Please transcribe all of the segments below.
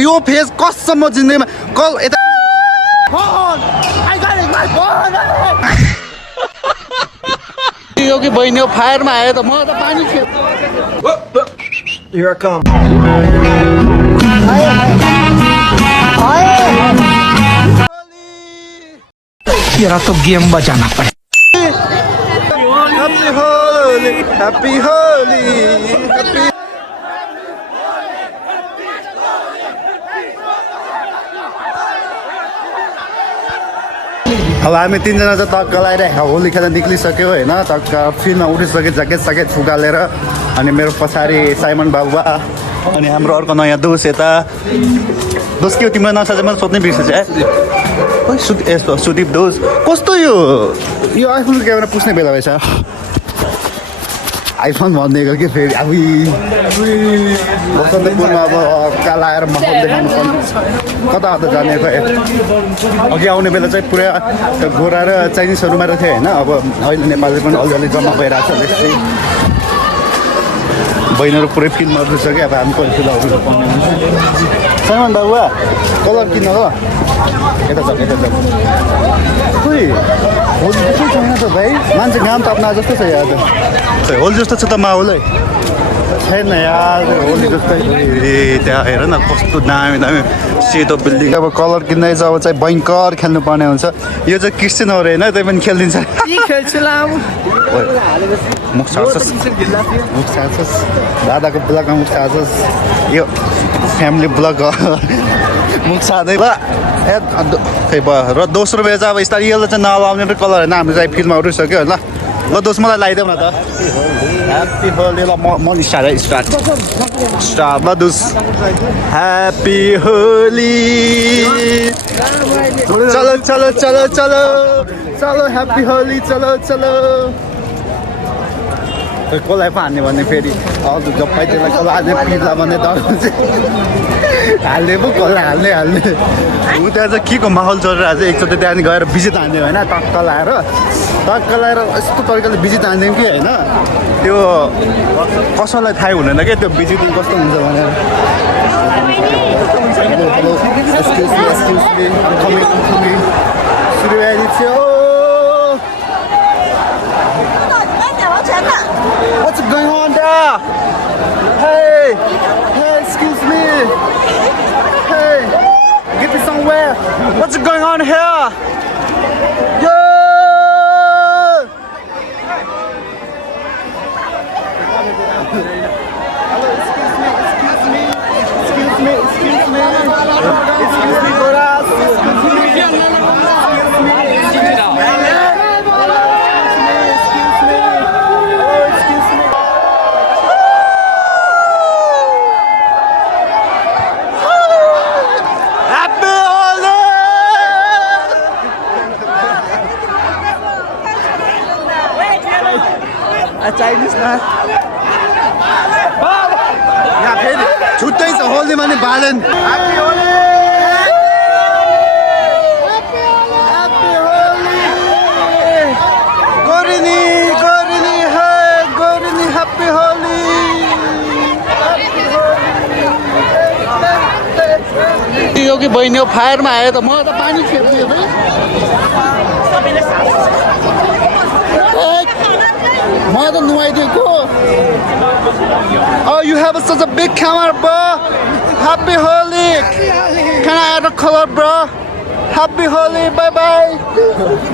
यो फेस कसम म जिन्दगीमा कल यता यो कि बहिनी हो फायरमा आयो त म त पानी खेल Here I come. तेरा तो गेम बजाना पड़े। Happy Holi, Happy Holi, Happy अब हामी तीनजना चाहिँ टक्क लगाइरहेको होली खेल्न निक्लिसक्यो होइन टक्क फिल्डमा उठिसक्यो ज्याकेट सकेट फुकालेर अनि मेरो पछाडि साइमन बाबुवा अनि हाम्रो अर्को नयाँ दोस्त यता दोस्त के हो तिम्रो नाम साँच्चै मैले सोध्नै बिर्सेछु यस्तो सुदीप दोस्त कस्तो यो आइफोनको क्यामेरा पुस्ने बेला भएछ आइफोन भनिदिएको कि फेरि अब बसन्तपुरमा अब काला आएर माहौल देखाउनु पर्ने कता कता जाने खोइ अघि आउने बेला चाहिँ पुरा गोरा र चाइनिजहरू मात्र थियो होइन अब अहिले नेपाली पनि अलिअलि जम्मा भइरहेको छ त्यस्तै बहिनीहरू पुरै फिल्ममा उठिसक्यो अब हामी पनि फिल्म उठ्नु पाउने हुन्छ सामान बाबुवा कलर किन हो यता छ खोइ होली जस्तो छैन त भाइ मान्छे घाम ताप्न जस्तो छ यहाँ त होली जस्तो छ त माहौलै छैन यार होली जस्तै ए त्यहाँ हेर न कस्तो दामी दामी सेतो बिल्डिङ अब कलर किन्दै छ अब चाहिँ भयङ्कर खेल्नु पर्ने हुन्छ यो चाहिँ क्रिस्चियन हो होइन त्यही पनि खेलिदिन्छ मुख छाड्छस् मुख छाड्छस् दादाको ब्लगमा मुख छाड्छस् यो फ्यामिली ब्लग मुख छाड्दै भयो खै भयो र दोस्रो बेला चाहिँ अब यस्तो यसले चाहिँ नलाउने कलर होइन हामी चाहिँ फिल्डमा उठिसक्यो ल ल दोस्त मलाई लगाइदेऊ न त ह्याप्पी होली ल म स्टार्ट ल दोस्त ह्याप्पी होली चलो चलो चलो चलो चलो ह्याप्पी होली चलो चलो कसलाई पो हान्ने भने फेरि हजुर जप्पाइ त्यसलाई कसलाई हाल्ने पिज्जा भन्ने डर हुन्छ हाल्ने पो कसलाई हाल्ने ऊ त्यहाँ चाहिँ के को माहौल चलिरहेको छ एकचोटि त्यहाँदेखि गएर बिजित हान्यो होइन टक्क लाएर यस्तो तरिकाले बिजित हान्थ्यौँ कि होइन त्यो कसैलाई थाहै हुँदैन क्या त्यो बिजित कस्तो हुन्छ भनेर What's going on there? Hey, excuse me. Hey, get me somewhere. What's going on here? Yo! Hello, excuse me, Boras. Chinese ना यहाँ फेरि छुट्टै छ होली भने बालेन ह्याप्पी होली ह्याप्पी होली गोरिनी गोरिनी हे गोरिनी ह्याप्पी होली यो कि बहिनी हो फायरमा आयो त म त पानी खेल्छु मलाई त नुहाइदिएको Oh, you have such a big camera, bro. Happy Holi. Can I add a color, bro? Happy Holi. Bye-bye.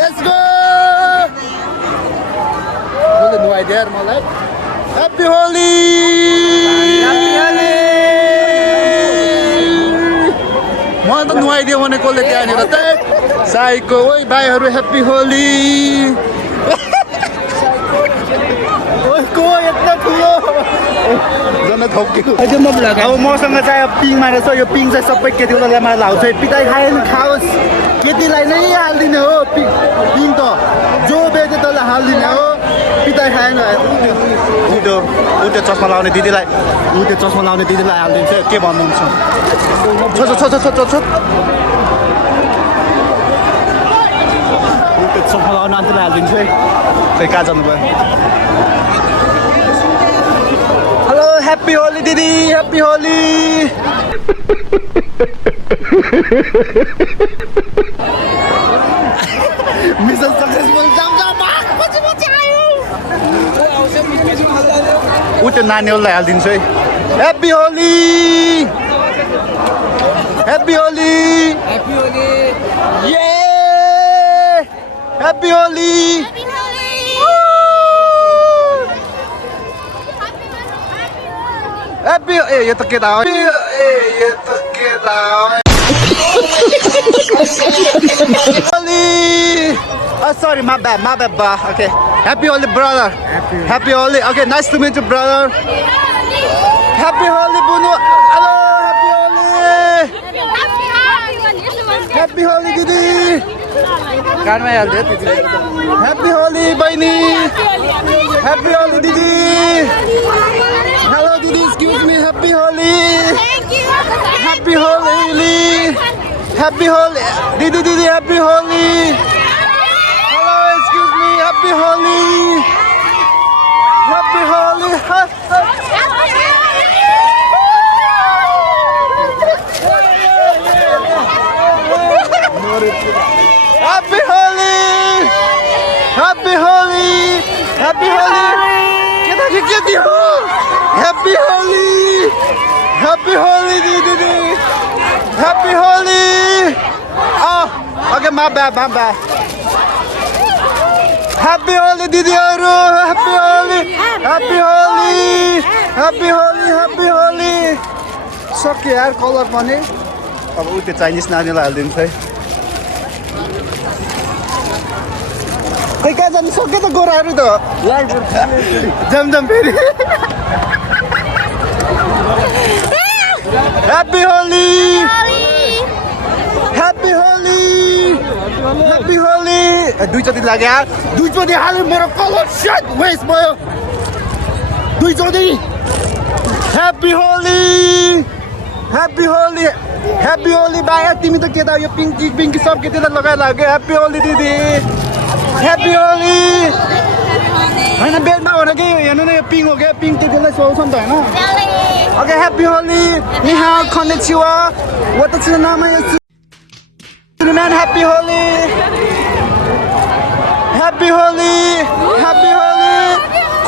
Let's go. Really no idea, मलाई. Happy Holi. Happy Holi. मलाई त नुहाइदियो भने कसले त्यहाँनिर त साईको ओइ भाइहरू ह्याप्पी होली अब मसँग चाहिँ पिङ मारेछ यो पिङ चाहिँ सबै केटीलाई मारेर लाउँछ पिताई खायो नि खाओस् केटीलाई नै हालिदिने हो पिङ त जो बेच्यो त्यसलाई हालिदिने हो पिताई खाएन ऊ त्यो चस्मा लाउने दिदीलाई हालिदिन्छ के भन्नुहुन्छ चस्मा लाउने आन्टीलाई हालिदिन्छु है खै कहाँ जानुभयो Happy Holi, Didi! Happy Holi! Mission successful जाम पछि आयो ऊ त्यो नानीहरूलाई हालिदिन्छु है ह्याप्पी होली ह्याप्पी होली ये ह्याप्पी होली ह्याप्पी ए यो त केटा हो Holi sorry my bad bro okay happy holy brother happy holy okay nice to meet you brother happy holy bunu hello happy holy didi कानमा हाल्दे happy holy बहिनी happy holy didi hello didi excuse me happy holy happy holy happy holy didi happy holy hello excuse me happy holy happy holy happy holy happy holy happy holy kita kiki ho happy holy didi happy holy oh okay my bad happy holy didi haru happy holy सक्यो यार colour पनि अब उ त्यो Chinese नानीलाई हालिदिन्छ है खै कहाँ जानु सक्यो त गोराहरू त जम फेरि ह्याप्पी होली दुईचोटि लाग्यो यार दुईचोटि हाल्यो मेरो कलर सेट वेस्ट भयो दुईचोटि ह्याप्पी होली बाया तिमी त केटा यो पिङ्की सब केटा लगाएर लाग्यो ह्याप्पी होली दिदी ह्याप्पी होली होइन बेडमा हो कि हेर्नु न यो पिङ हो क्या पिङ त्यसलाई सुहाउँछ नि त होइन ओके ह्याप्पी होली निहा खनेचिवा वताची नाम म्यान ह्याप्पी होली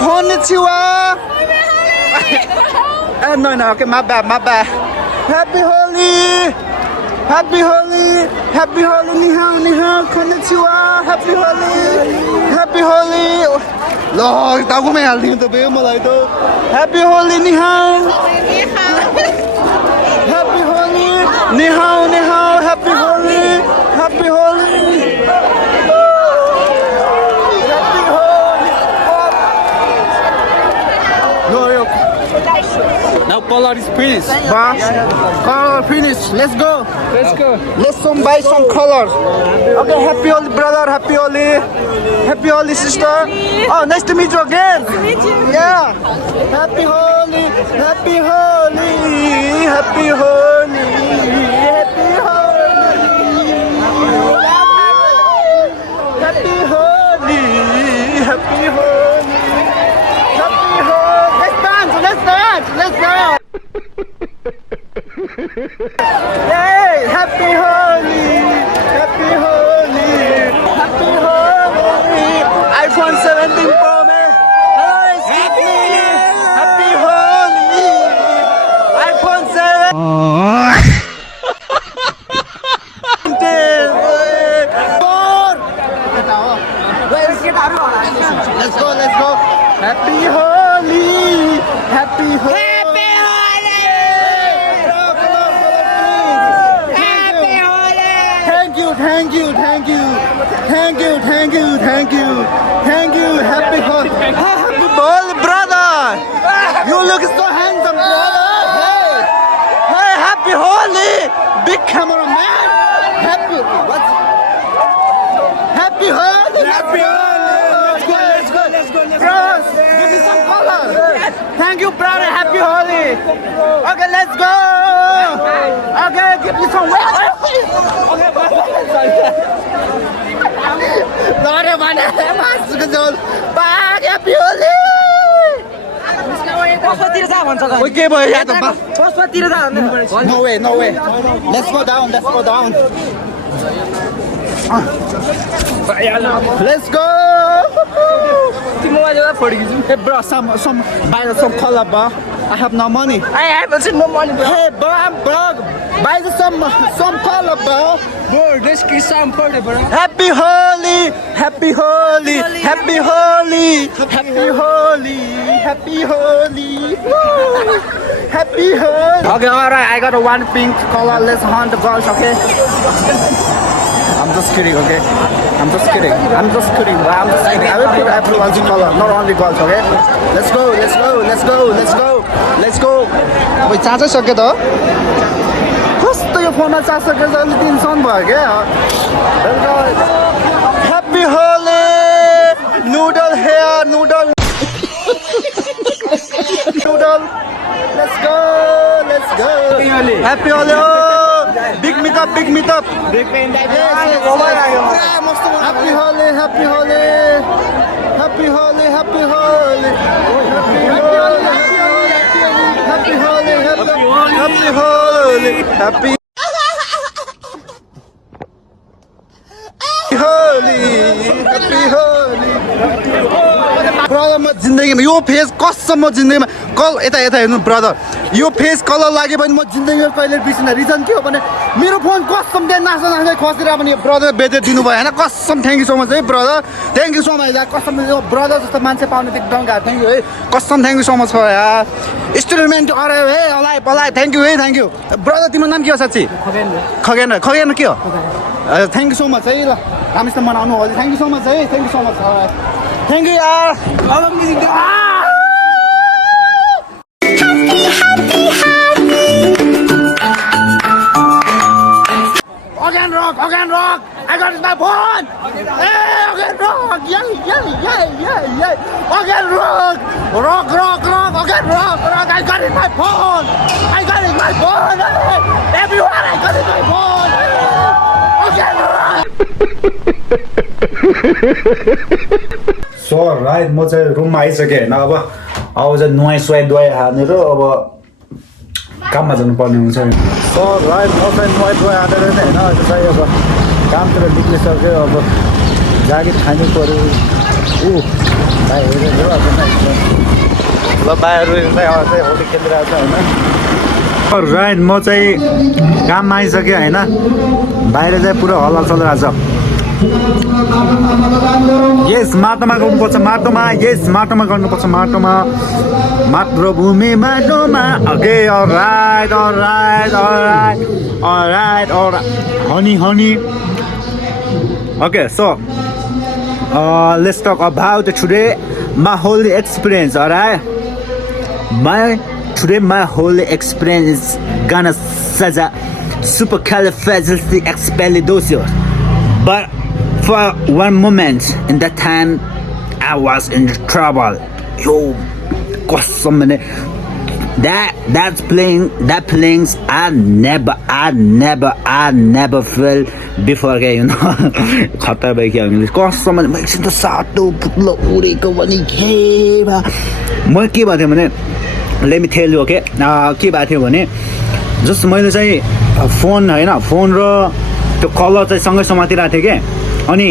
खनेचिवा no okay my bad happy holy ni hao konnichiwa happy holy lo tahu mai haldiu ta be malai to happy holy ni hao happy holy ni hao happy holy Now color is finished. Color finish. Let's go. Let's buy some color. Okay, happy holy brother, happy holy sister. Oh, nice to meet you again. Yeah. Happy holy. Happy holy. Let's go. Hey, happy holy. iPhone 17 Pro Max. Hello, excuse me. Happy holy. iPhone 7. Let's go. Happy holy. Thank you. Happy holy brother. You look so handsome, brother. Hey, happy holy. Big cameraman. Happy holy. Let's go. Bros, give me some color. Thank you, brother. Happy holy. Okay, let's go. Okay, give me some wet. Okay, Lore mana masuk ke zone. Bye, happy holy. पशुपतिर जा भन्छ ओइ के भयो यहाँ त पशुपतिर जा No way, no way. Let's go down, let's go down. Let's go. तिम्रो मोबाइलमा फोटो खिच्नु Hey bro, buy some color, bro. I have no money. I have also no money bro. Hey bro, I'm broke. Buy some color, bro. Bro, this is some party bro. Happy Holi, Happy Holi, Happy Holi, Happy Holi, Happy Holi, Woo! Happy Holi. Okay, alright, I got a one pink color. Let's hunt the girls, okay? I'm just kidding, okay? I'm just kidding. I'm just kidding. I'm just kidding. I will put everyone's color, not only girls, okay? Let's go, let's go, let's go, let's go, let's go. Wait, चार्जै सक्यो त कस्तो यो फोनमा charge सकेर अहिले tension भयो क्या happy Holi noodle hair noodle noodle let's go happy Holi big meetup happy Holi happy Holi happy Holi happy Holi Happy Holi, Happy Holi, Happy Holi, Happy Holi. Brother, म जिन्दगीमा यो फेस कसम म जिन्दगीमा यता हेर्नु ब्रदर यो फेस कलर लाग्यो भने म जिन्दगीमा कहिले बिर्सिन रिजन के हो भने मेरो फोन कसम त्यहाँ नाच्दै खसेर पनि ब्रदर बेचेर दिनुभयो होइन कसम थ्याङ्क यू सो मच है brother thank you so much कसम ब्रदर जस्तो मान्छे पाउने त एकदम गाह्रो थ्याङ्क यू है कसम थ्याङ्क यू सो मच यार इन्स्टलमेन्ट अरे है अलाई थ्याङ्क यू है थ्याङ्क यू ब्रदर तिम्रो नाम के हो साँच्ची खगेन के हो थ्याङ्क यू सो मच है ल राम्रोसँग मनाउनु होला थ्याङ्क यू सो मच है thank you so much thank you यार Again rock! I got my phone! Hey, again rock! Yeah! Again rock! Rock! Again rock! I got it my phone! Hey, everyone, I got it my phone! Again rock! So, right, म चाहिँ रुममा आइसकेँ होइन अब चाहिँ नुहाइ धुवाइ हानेर अब काममा जानुपर्ने हुन्छ सो राइट म चाहिँ नुहाइ धुवाइ हानेर नै होइन अहिले चाहिँ अब कामतिर निक्लिसक्यो अब जागिर खानु पऱ्यो भाइ हेरेर ल भाइहरू चाहिँ होली खेलिरहेको छ होइन राइट म चाहिँ काममा आइसकेँ होइन बाहिर चाहिँ पुरा हल्ला चलिरहेको छ यस माटोमा गर्नुपर्छ माटोमा गर्नुपर्छ मातृभूमि माटोमा okay all right honey okay so let's talk about today my holy experience alright today my holy experience is gonna such a supercalifragilisticexpialidocious but for one moment in that time I was in trouble yo custom that playings I never felt before okay you know खतर भयो कि हामीले कसम म एकछिन त सातो पुत्लो उडेको पनि के भा म के भएको थियो भने let me tell you okay के भएको थियो भने जस्ट मैले चाहिँ फोन र त्यो कलर चाहिँ सँगै समातिरहेको थिएँ के अनि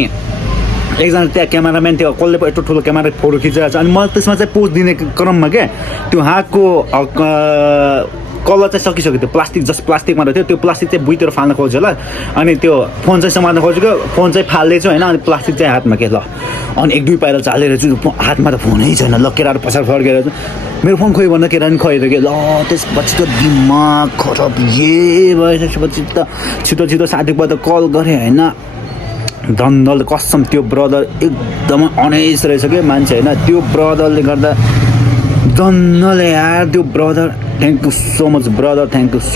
एकजना त्यहाँ क्यामेराम्यान थियो कसले पो यत्रो ठुलो क्यामेरा फोटो खिचिरहेको छ अनि मैले त्यसमा चाहिँ पोज दिने क्रममा क्या त्यो हातको कलर चाहिँ सकिसक्यो त्यो प्लास्टिक मात्र थियो त्यो प्लास्टिक चाहिँ भुइँतिर फाल्न खोज्यो होला अनि त्यो फोन चाहिँ समात्न खोजेको फोन चाहिँ फाल्दैछु होइन अनि प्लास्टिक चाहिँ हातमा के ल अनि एक दुई पाइला चालेर चाहिँ हातमा त फोनै छैन ल केटाहरू पछाडि फर्केर मेरो फोन खोइ भन्दा केटा नि खोइदियो कि ल त्यसपछि त दिमाग खराब भयो त्यसपछि त छिटो साथीबाट कल गरेँ होइन धन्दल कसम त्यो ब्रदर एकदमै अनेस रहेछ कि मान्छे होइन त्यो ब्रदरले गर्दा धन्नले यार त्यो brother thank you so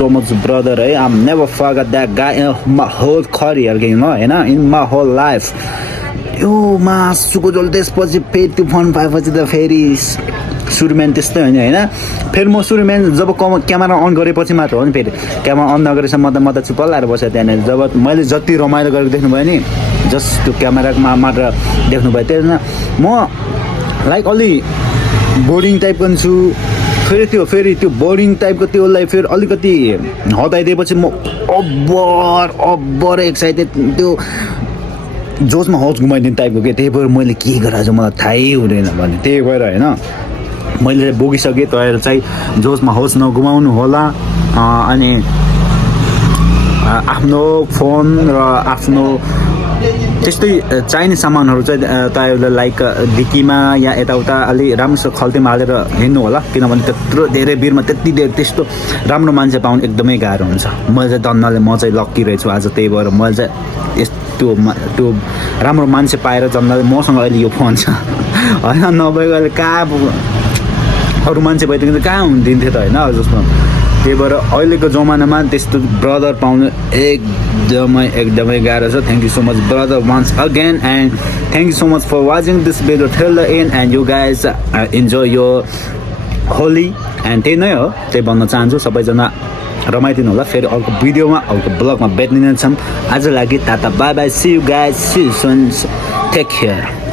much brother I am never forget that guy in my whole career game होइन इन माई होल लाइफ यो मासुको झोल त्यसपछि फेरि त्यो फोन पाएपछि त फेरि सुरुमेन त्यस्तै होइन फेरि म सुरुमेन जब क्यामेरा अन गरेपछि मात्र हो नि फेरि क्यामेरा अन नगरेपछि म त चुप लाएर बसेँ त्यहाँनिर जब मैले जति रमाइलो गरेको देख्नुभयो नि जस्ट त्यो क्यामेरामा मात्र देख्नुभयो त्यही म लाइक अलि बोरिङ टाइपको छु फेरि त्यो बोरिङ टाइपको त्यसलाई फेरि अलिकति हटाइदिएपछि म अब्बर एक्साइटेड त्यो जोसमा होस घुमाइदिने टाइपको के त्यही भएर मैले के गरेर चाहिँ मलाई थाहै हुँदैन भने त्यही भएर होइन मैले बोकिसकेँ तपाईहरु चाहिँ जोसमा होस नगुमाउनु होला अनि आफ्नो फोन र आफ्नो त्यस्तै चाहिने सामानहरू चाहिँ तपाईहरुले लाइक डिकीमा या यताउता अलि राम्रोसँग खल्तीमा हालेर हिँड्नु होला किनभने त्यत्रो धेरै भिडमा त्यति धेरै त्यस्तो राम्रो मान्छे पाउनु एकदमै गाह्रो हुन्छ मैले चाहिँ धन्नले म चाहिँ लक्की रहेछु आज त्यही भएर मैले चाहिँ यस्तो त्यो राम्रो मान्छे पाएर जन्नले मसँग अहिले यो फोन छ होइन नभएको अहिले कहाँ अरू मान्छे भइदिएको कहाँ हुन्थ्यो त होइन जसमा त्यही भएर अहिलेको जमानामा त्यस्तो ब्रदर पाउनु एकदमै गाह्रो छ thank you so much brother once again and thank you so much for watching this video till the end and you guys enjoy यो होली एन्ड त्यही नै हो त्यही भन्न चाहन्छु सबैजना रमाइदिनु होला फेरि अर्को भिडियोमा अर्को ब्लगमा भेट्ने छौँ आज लागि tata bye bye see you guys see you soon take care